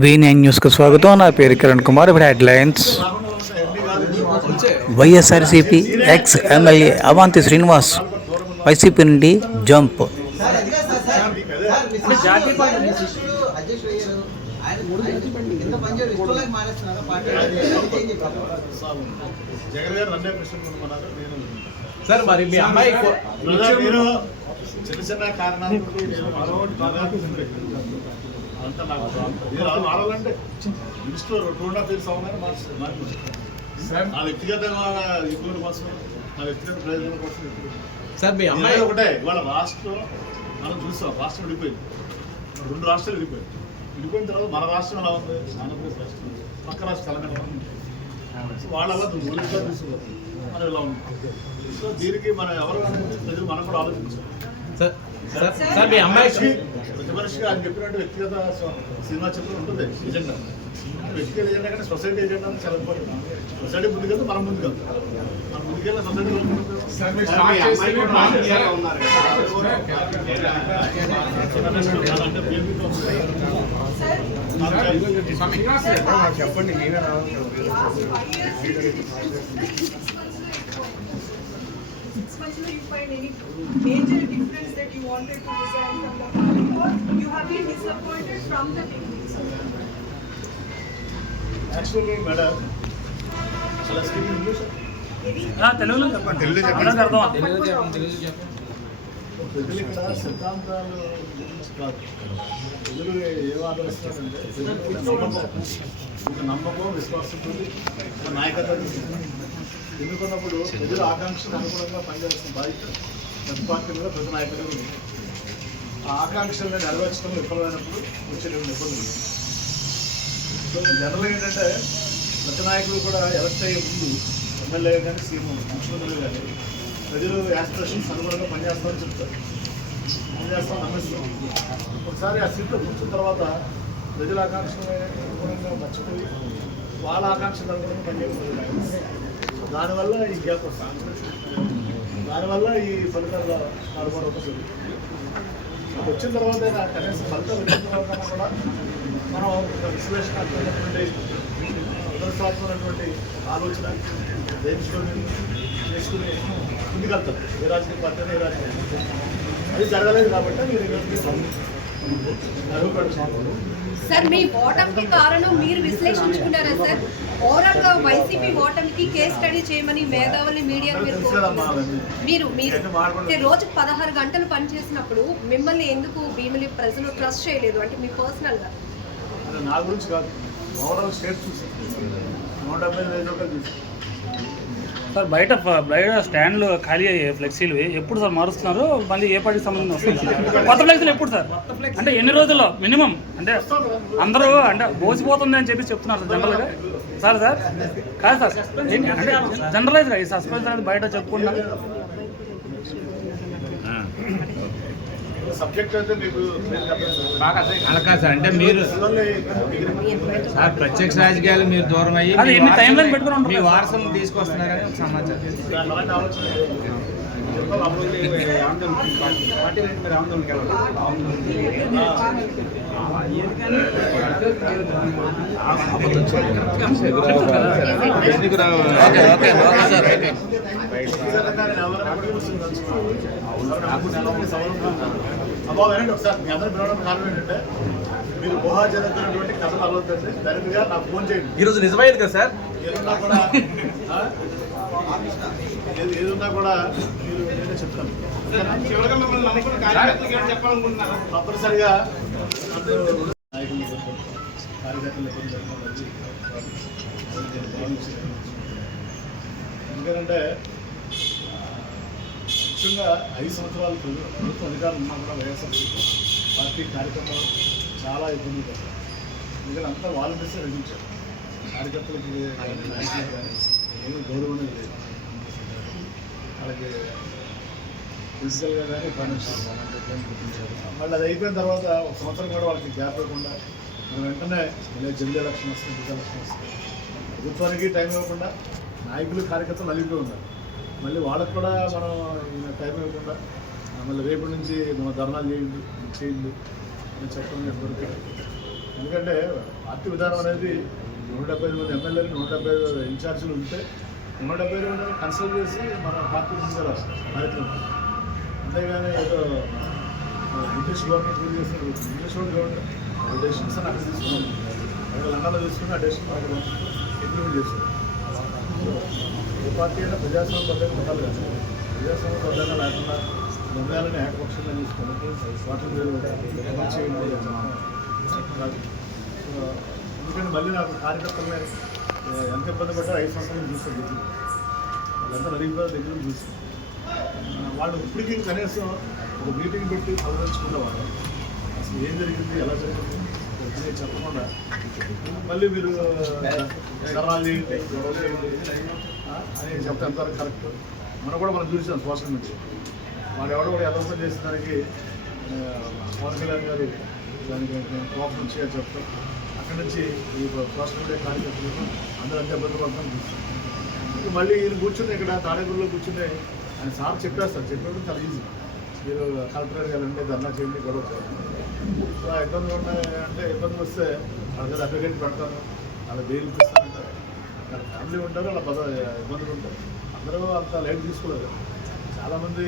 వి న్యూస్కు స్వాగతం. నా పేరు కిరణ్ కుమార్. ఇప్పుడు headlines. YSRCP ex MLA Avanthi Srinivas YCP నుండి జంప్. జగన్ గారు నన్నే ప్రశ్నించుకుంటున్నారు నేను సార్ మరి మీ అమ్మాయి మీరు చిన్న చిన్న కారణాలు నేను మరొకటి బాగా అంతా నాకు మీరు అలా మారాలంటే minister two and half years అవగానే మార్చారు నా వ్యక్తిగతంగా ఇబ్బందుల కోసం నా వ్యక్తిగత ప్రయోజనం కోసం ఇప్పుడు సార్ మీ అమ్మాయి ఒకటే ఇవాళ రాష్ట్రం మనం చూస్తాం రాష్ట్రం విడిపోయింది. రెండు రాష్ట్రాలు విడిపోయాయి. విడిపోయిన తర్వాత మన రాష్ట్రం ఎలా ఉంది? ఆంధ్రప్రదేశ్ రాష్ట్రం పక్క రాష్ట్రం తెలంగాణ ఎలా ఉంది? సో వాళ్ళ అలా మూలికగా తీసుకుపోతుంది. మనం ఇలా ఉంది సో దీనికి మనం ఎవరు అనేది ప్రజలు మనం కూడా ఆలోచించాలి. సార్ సార్ సార్ మీ అమ్మాయి ప్రతి మనిషిగా ఆయన చెప్పినట్టు వ్యక్తిగత సినిమా చెప్పడం ఉంటుంది ఎజెండా వ్యక్తిగత ఎజెండా కానీ సొసైటీ ఎజెండా అనేది చాలా ఇంపార్టెంట్ సొసైటీ ముందుకెళ్తే మనం ముందుకెళ్తాం మనం ముందుకెళ్ళి సొసైటీ చెప్పండి నేనే Six months ago, you find any major difference that you wanted to resign from the party, or you have been disappointed from the beginning? Actually madam English తెలుగులో చెప్పండి. తెలుగులో అందరికీ అర్థం అవుతుంది. ప్రజలు ఇక్కడ సిద్ధాంతాలు గురించి కాదు. ప్రజలు ఏం ఆలోచిస్తున్నారంటే ప్రజలు ఒక నమ్మకం ఒక నమ్మకం నాయకత్వం ఎన్నుకున్నప్పుడు ప్రజల ఆకాంక్షకు అనుగుణంగా పనిచేయాల్సిన బాధ్యత ప్రతి పార్టీ మీద ప్రతి ఉంది. ఆ ఆకాంక్షలను నెరవేర్చడం విఫలమైనప్పుడు వచ్చేటువంటి ఇబ్బందులు. సో జనరల్ ఏంటంటే ప్రతి నాయకులు కూడా ఎలక్ట్ అయ్యే ముందు ఎమ్మెల్యే కానీ సీఎం ముఖ్యమంత్రులు కానీ ప్రజలు యాస్పిరేషన్స్ అనుగుణంగా పనిచేస్తామని చెప్తారు. పనిచేస్తామని నమ్మిస్తాం ఒకసారి ఆ సీట్లో కూర్చున్న తర్వాత ప్రజల ఆకాంక్షలు అనుగుణంగా మర్చిపోయి వాళ్ళ ఆకాంక్షలు అనుగుణంగా పనిచేయకపోతే దానివల్ల ఈ గ్యాప్ వస్తుంది. దానివల్ల ఈ ఫలితాల కారుబారు వస్తుంది వచ్చిన తర్వాత కనీసం ఫలితాలు వచ్చిన తర్వాత కూడా మనం ఒక విశ్లేషణాత్మకమైనటువంటి ఉదరసాత్మకమైనటువంటి ఆలోచన దేనికొని చేసుకుని ముందుకెళ్తాం. ఏ రాజకీయ పార్టీ ఏ రాజకీయ అది జరగలేదు కాబట్టి మీరు సార్ మీ ఓటమికి కారణం మీరు విశ్లేషించుకున్నారా సార్? ఓవరాల్గా వైసీపీ ఓటమికి కేస్ స్టడీ చేయమని మేధావుల్ని మీడియాకు మీరు. మీరు రోజు పదహారు గంటలు పనిచేసినప్పుడు మిమ్మల్ని ఎందుకు మిమ్మల్ని ప్రజలు ట్రస్ట్ చేయలేదు? అంటే మీ పర్సనల్గా అది నా గురించి కాదు. ఓవరాల్ స్టేట్ చూసాను నూట డెబ్బై ఐదు నియోజకవర్గాలు చూసాను సార్ బయట బయట స్టాండ్లు ఖాళీ అయ్యాయి ఫ్లెక్సీలు ఎప్పుడు సార్ మారుస్తున్నారు? మళ్ళీ ఏ పార్టీకి సంబంధం వస్తుంది కొత్త ఫ్లెక్సీలు ఎప్పుడు సార్? అంటే ఎన్ని రోజుల్లో? మినిమం. అంటే అందరూ అంటే బోసిపోతుంది అని చెప్పి చెప్తున్నారు సార్ జనరల్గా. Sir sir. కాదు సార్. అంటే జనరలైజ్గా ఈ సస్పెన్స్ అనేది బయట చెప్పుకుంటున్నారు సబ్జెక్ట్ అయితే మీకు అలా కాదు సార్ అంటే మీరు సార్ ప్రత్యక్ష రాజకీయాలు మీరు దూరం అయ్యి అది మీ ఎన్ని వారసుని- timeline పెట్టుకుని ఉంటారు మీ కదా. వారసం తీసుకొస్తున్నారని ఒక అబ్బాయి వినండి ఒకసారి. మీ అందరూ పిలవడం కారణం ఏంటంటే మీరు ఊహా జరుగుతున్నటువంటి కథలు అలవద్దండి. డైరెక్ట్గా నాకు ఫోన్ చేయండి. ఈరోజు నిజమైంది కదా సార్? ఏదున్నా కూడా ఏదున్నా కూడా మీరు నేనే చెప్తాను. తప్పనిసరిగా. ఎందుకంటే ముఖ్యంగా ఐదు సంవత్సరాల ప్రభుత్వ అధికారులు ఉన్నా కూడా వైఎస్ఆర్ పార్టీ కార్యకర్తలు చాలా ఇబ్బంది పడ్డారు. ఎందుకంటే అంతా వాలంటీర్స్ రచించారు కార్యకర్తలకి నాయకులకు కానీ ఏమీ గౌరవం లేదు. వాళ్ళకి ఫిజికల్గా కానీ ఫైనాన్షియల్ మళ్ళీ అది అయిపోయిన తర్వాత ఒక సంవత్సరం కూడా వాళ్ళకి గ్యాప్ ఇవ్వకుండా మనం వెంటనే మళ్ళీ జల్లి ఎలక్షన్ వస్తుంది బిగ్ ఎలక్షన్ వస్తుంది ప్రభుత్వానికి టైం ఇవ్వకుండా నాయకులు కార్యకర్తలు నలిగిపోయి ఉన్నారు. మళ్ళీ వాళ్ళకు కూడా మనం టైం ఇవ్వకుండా మళ్ళీ రేపు నుంచి మనం ధర్నాలు చేయండి చేయండి అని చెప్పడం ఎంతవరకు ఎందుకంటే పార్టీ విధానం అనేది నూట డెబ్బై ఐదు మంది ఎమ్మెల్యేలు నూట డెబ్బై ఐదు ఇన్ఛార్జీలు ఉంటే నూట డెబ్బై ఐదు కన్సల్ట్ చేసి మన పార్టీ ముందర ప్రయత్నం అంతేగాని ఏదో ఆ, బ్రిటిష్ గవర్నమెంట్ రూల్ చేసిన ఇంగ్లీష్ గవర్నమెంట్ డెసిషన్స్ అక్కడ తీసుకున్నాం అక్కడ లండన్లో తీసుకుని ఆ డెసిషన్ అక్కడ ఇంప్లిమెంట్ చేస్తారు. ఏ పార్టీ అయినా ప్రజాస్వామ్య పద్ధతి ఉండాలి కదా. ప్రజాస్వామ్య పద్ధతిగా లేకుండా నిర్ణయాలను ఏకపక్షంగా తీసుకొని వాటిని మీరు అమలు చేయండి ఎందుకంటే మళ్ళీ నాకు కార్యకర్తలని ఎంత ఇబ్బంది పడ్డారో ఐదు సంవత్సరాలు చూస్తాను దగ్గర వాళ్ళంతా నలిగిపోయారు దగ్గర చూస్తాను ఆ, వాళ్ళు ఇప్పటికీ కనీసం ఒక మీటింగ్ పెట్టి ఆలోచించుకునేవాళ్ళు అసలు ఏం జరిగింది ఎలా జరిగింది చెప్పకుండా మళ్ళీ మీరు ధర్నాలు చేయండి గొడవలు చేయండి. అనేది అని చెప్తే ఎంతవరకు కరెక్ట్. మనం కూడా మనం చూసాం సోషల్ మీడియా. వాడు ఎవడో కూడా యథార్థం చేసిన దానికి పవన్ కళ్యాణ్ గారు దానికి కోపం నుంచి అని చెప్తాం. అక్కడి నుంచి ఈ సోషల్ మీడియా కార్యకర్తలు అందరూ అంతే ఇబ్బంది పడతాం చూస్తాం మళ్ళీ ఈయన కూర్చుని ఇక్కడ తాడేపూర్లో కూర్చుని ఆయన సార్ చెప్పేస్తారు చెప్పడం చాలా ఈజీ మీరు కలెక్టర్ వెళ్ళండి ధర్నా చేయండి గొడవ చేయండి సో ఇబ్బందులు ఉన్నాయి అంటే ఇబ్బంది వస్తే వాళ్ళ దగ్గర అడ్వకేట్ పెడతాను వాళ్ళ బెయిల్ ఇప్పిస్తానంటారు వాళ్ళ ఫ్యామిలీ ఉంటారు వాళ్ళ పద ఇబ్బందులు ఉంటారు అందరూ అంత లైట్ తీసుకోలేదు. చాలామంది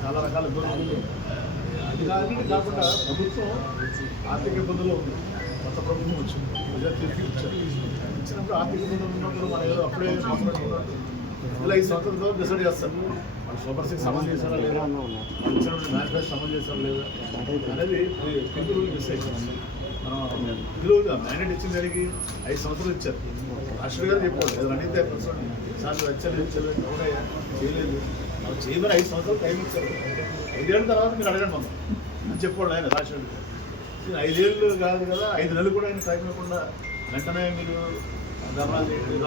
చాలా రకాల ఇబ్బందులు అది కాకుండా కాకుండా ప్రభుత్వం ఆర్థిక ఇబ్బందుల్లో ఉంది కొత్త ప్రభుత్వం వచ్చింది. ప్రజా తిరిగి ఇచ్చారు. ఇచ్చినప్పుడు ఆర్థిక ఇబ్బందులు ఉన్నప్పుడు మనం ఏదో అప్పుడే ఇలా ఈ స్వతంత్రంతో డిసైడ్ చేస్తారు వాళ్ళు సూపర్ సిక్స్ అమలు చేశారా లేదా? వాళ్ళు ఇచ్చినప్పుడు మేనిఫెస్టో అమలు చేశారా లేదా? అనేది పింపుల్ డిసైడ్ చేస్తారు మనం ఇందులో మ్యాండేట్ ఇచ్చిన దానికి ఐదు సంవత్సరాలు ఇచ్చారు. రాష్ట్ర గారు చెప్పారు ఏదైనా అడిగితే ప్రస్తుతం సార్ వచ్చారు ఇచ్చారు అవునా చేయలేదు. వాళ్ళు చేయమని ఐదు సంవత్సరాలు టైం ఇచ్చారు. ఐదేళ్ళ తర్వాత మీరు అడగండి మనం అని చెప్పాడు ఆయన రాష్ట్ర గారు. ఐదేళ్ళు కాదు కదా ఐదు నెలలు కూడా ఆయన టైం ఇవ్వకుండా వెంటనే మీరు ధర్నాలు చేయండి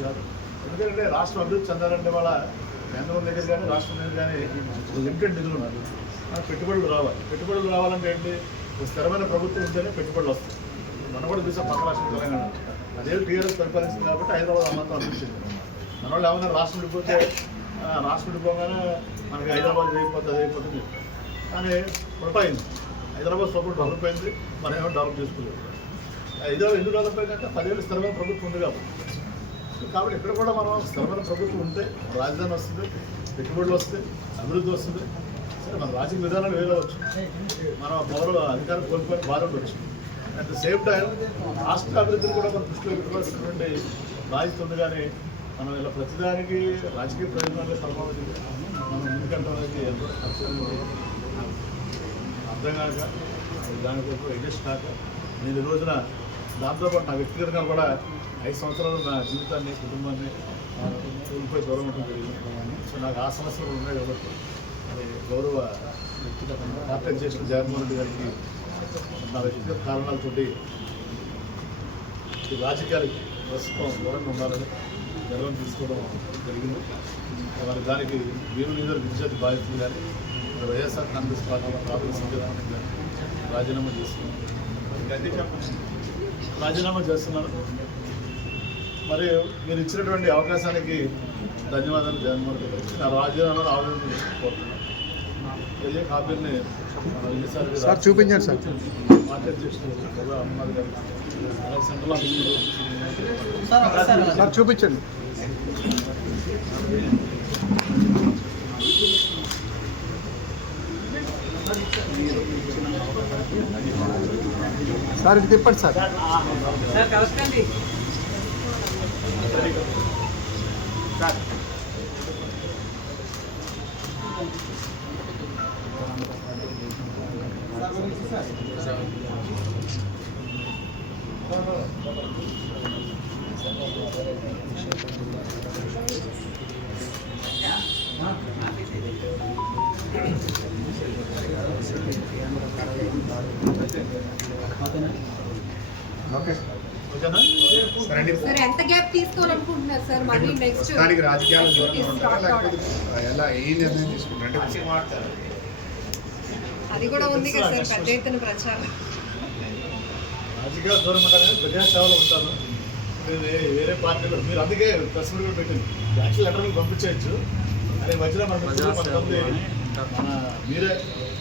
కాదు ఎందుకంటే రాష్ట్రం అభివృద్ధి చెందాలంటే వాళ్ళ కేంద్రం దగ్గర కానీ రాష్ట్రం దగ్గర కానీ లిమిటెడ్ నిధులు ఉన్నారు. పెట్టుబడులు రావాలి. పెట్టుబడులు రావాలంటే ఏంటి? స్థిరమైన ప్రభుత్వం ఉంటేనే పెట్టుబడులు వస్తాయి. మన కూడా చూసాం పక్క రాష్ట్రం తెలంగాణ. అదే టీఆర్ఎస్ పరిపాలించింది కాబట్టి హైదరాబాద్ అమ్మంతా అనిపించింది. మన వాళ్ళు ఏమైనా రాష్ట్రం విడిపోతే రాష్ట్రం విడిపోగానే మనకి హైదరాబాద్ అయిపోతుంది అది అయిపోతుంది. కానీ పొరపాయింది హైదరాబాద్ సపోర్ట్ డెవలప్ అయింది. మనం ఏమో డెవలప్ చేసుకోలేదు. హైదరాబాద్ ఎందుకు డెవలప్ అయిందంటే పదివేలు స్థిరమైన ప్రభుత్వం ఉంది కాబట్టి. కాబట్టి ఇక్కడ కూడా మనం స్థిరమైన ప్రభుత్వం ఉంటే రాజధాని వస్తుంది పెట్టుబడులు వస్తాయి అభివృద్ధి వస్తుంది. మన రాజకీయ విధానాలు వేరవచ్చు మన పౌరుల అధికారం కోల్పోయిన బాధ ఉండొచ్చు అట్ ద సేమ్ టైం రాష్ట్ర అభివృద్ధిని కూడా మనం దృష్టిలో పెట్టుకోవాల్సినటువంటి బాధ్యత ఉంది కానీ మనం ఇలా ప్రతిదానికి రాజకీయ ప్రయోజనాలు పరమావధి మనం ఎందుకంటే అనేది ఎంతో అర్థం కాక దానికోసం ఎగ్జెస్ట్ కాక నేను ఈ రోజున దాంతోపాటు నా వ్యక్తిగతంగా కూడా ఐదు సంవత్సరాలు నా జీవితాన్ని కుటుంబాన్ని కోల్పోయి దూరం ఉంటుంది సో నాకు ఆ సమస్యలు ఉన్నాయి కాబట్టి గౌరవ పార్టీ చేసిన జగన్మోహన్ రెడ్డి గారికి నా వ్యక్తిగత కారణాలతోటి ఈ రాజకీయాలకి ప్రస్తుతం దూరంగా ఉండాలని నిర్ణయం తీసుకోవడం జరిగింది. మరి దానికి వీరు మీద విద్యార్థి బాధితులు కానీ వైఎస్ఆర్ కాంగ్రెస్ పార్టీ రాహుల్ సంవిధానం కానీ రాజీనామా చేస్తున్నారు. రాజీనామా చేస్తున్నారు. మరి మీరు ఇచ్చినటువంటి అవకాశానికి ధన్యవాదాలు జగన్మోహన్ రెడ్డి గారికి. నా రాజీనామాను ఆవేదన సార్ చూపించండి సార్. సార్ చూపించండి. సార్ ఇది తిప్పండి సార్. ఓకే సార్ ఎంత గ్యాప్ తీసుకోవాలనుకుంటున్నారు సార్ మళ్ళీ నెక్స్ట్ దానికి రాజకీయాలు దూరంగా ఉంటారా లేకపోతే ఎలా ఏ నిర్ణయం తీసుకుంటారు? అంటే అది కూడా ఉంది కదా సార్ పెద్ద ఎత్తున ప్రచారం. రాజకీయ దూరం ఉంటాను ప్రజాసేవలో ఉంటాను వేరే పార్టీలో మీరు అందుకే ప్రెస్ మీట్ కూడా పెట్టింది. యాక్చువల్ లెటర్ పంపించవచ్చు అదే మధ్యలో మన మీరే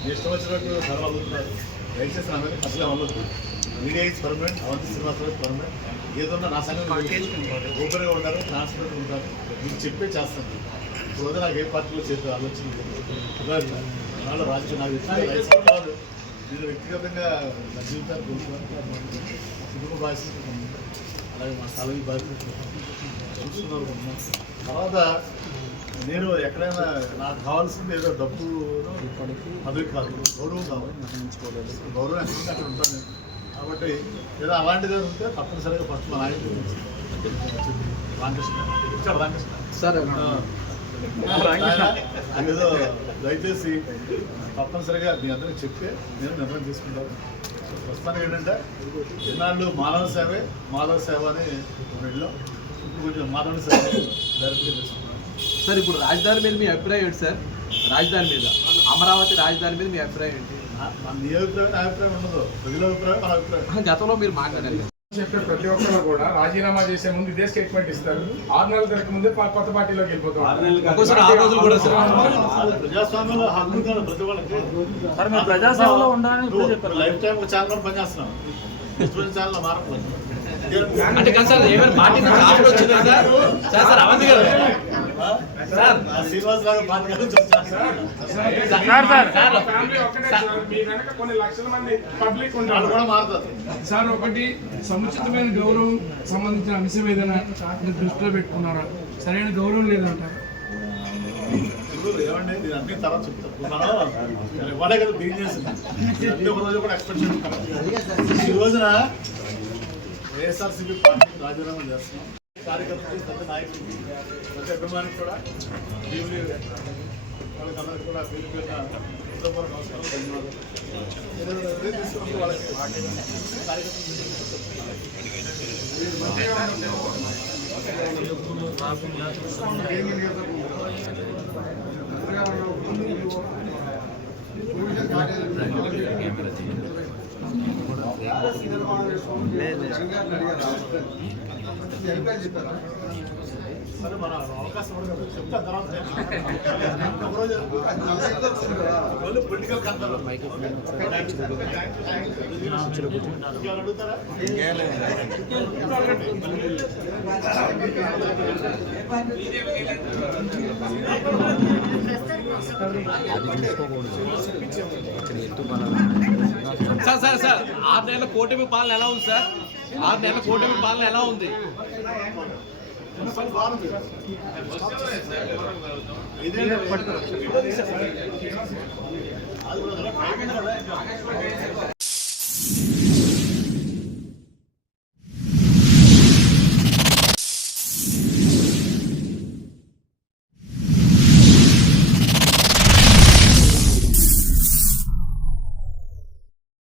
మీ ఇష్టం వచ్చినట్టు ధరలు అడుగుతున్నారు దయచేసి నా మీద అసలే అవ్వద్దు media is permanent Avanthi Srinivasarao permanent ఏదన్నా నా సంగతి ఓపెన్గా ఉంటారు ట్రాన్స్పరెంట్ ఉంటారు. మీకు చెప్పే చేస్తాను. ఇప్పుడు నాకు ఏ పార్టీలో చేసే ఆలోచన లేదు. నాలో రాజకీయ నాకు మీరు వ్యక్తిగతంగా నా జీవితాన్ని కోరుకున్నారు కుటుంబ బాధ్యత అలాగే మా కాలేజీ బాధ్యత చూస్తున్నారు. తర్వాత నేను ఎక్కడైనా నాకు కావాల్సింది ఏదో డబ్బు పదవి కాదు గౌరవం కావాలి గౌరవం ఎక్కడ అక్కడ ఉంటాను నేను. కాబట్టి ఏదో అలాంటిది ఏదో ఉంటే తప్పనిసరిగా ఫస్ట్ మా నాయకుడు రామకృష్ణ రామకృష్ణ. సార్. అదేదో దయచేసి తప్పనిసరిగా మీ అందరికి చెప్తే నేను నిర్ణయం తీసుకుంటాను. ప్రస్తుతానికి ఏంటంటే ఇన్నాళ్ళు మానవ సేవే మానవ సేవ అని వెళ్ళాం ఇప్పుడు కొంచెం మానవ సేవ డైరెక్ట్గా చేసుకుంటాం సార్ ఇప్పుడు రాజధాని మీద మీ అభిప్రాయం ఏంటి సార్? రాజధాని మీద. అమరావతి రాజధాని మీద మీ అభిప్రాయం ఏంటి? నా- నా నీ అభిప్రాయం నా అభిప్రాయం ఉండదు. ప్రజల అభిప్రాయం మన అభిప్రాయం. గతంలో మీరు మాట్లాడారు. చెప్పే ప్రతి ఒక్కరు కూడా రాజీనామా చేసే ముందు ఇదే స్టేట్మెంట్ ఇస్తారు. ఆరు నెలల తిరగక ముందే కొత్త పార్టీలోకి వెళ్ళిపోతాం. అంటే కదా సార్ ఏమైనా పార్టీ నుంచి ఆఫర్ వచ్చిందా సార్ సార్ సార్ అవంతి గారు. సార్ ఆ శ్రీనివాస్ గారు పార్టీ గారు చెప్తాను సార్. సార్. ఫ్యామిలీ ఒక్కటే సార్ మీ వెనక కొన్ని లక్షల మంది పబ్లిక్ వాళ్ళు ఉంటారు కూడా మారుతారు సార్ ఒకటి సముచితమైన గౌరవం సంబంధించిన అంశం ఏదైనా మీరు దృష్టిలో పెట్టుకున్నారా? సరైన గౌరవం లేదంటారు ఇప్పుడు ఏమండి నేను అన్ని తర్వాత చెప్తాను. ఇప్పుడు మనం ఇవాళే కదా బిగిన్ చేసింది. అన్ని ఒక రోజు కూడా ఎక్స్పెక్ట్ చేస్తాం ఈ రోజున వైఎస్ఆర్సీపీ పార్టీకి రాజీనామా చేస్తున్నాం. కార్యకర్తలు పెద్ద నాయకులు ప్రతి అభిమానికి కూడా దేవుని వాళ్ళకందరికీ కూడా పేరు పేరున హృదయపూర్వక నమస్కారం ధన్యవాదాలు. ఏదైనా నిర్ణయం తీసుకున్నప్పుడు వాళ్ళకి కార్యకర్తలు సరే మన అవకాశం చెప్తా తర్వాత వాళ్ళు పొలిటికల్ అడుగుతారా సార్ సార్ సార్ ఆరు నెలల కూటమి పాలన ఎలా ఉంది సార్? ఆరు నెలల కూటమి పాలన ఎలా ఉంది? ఇదే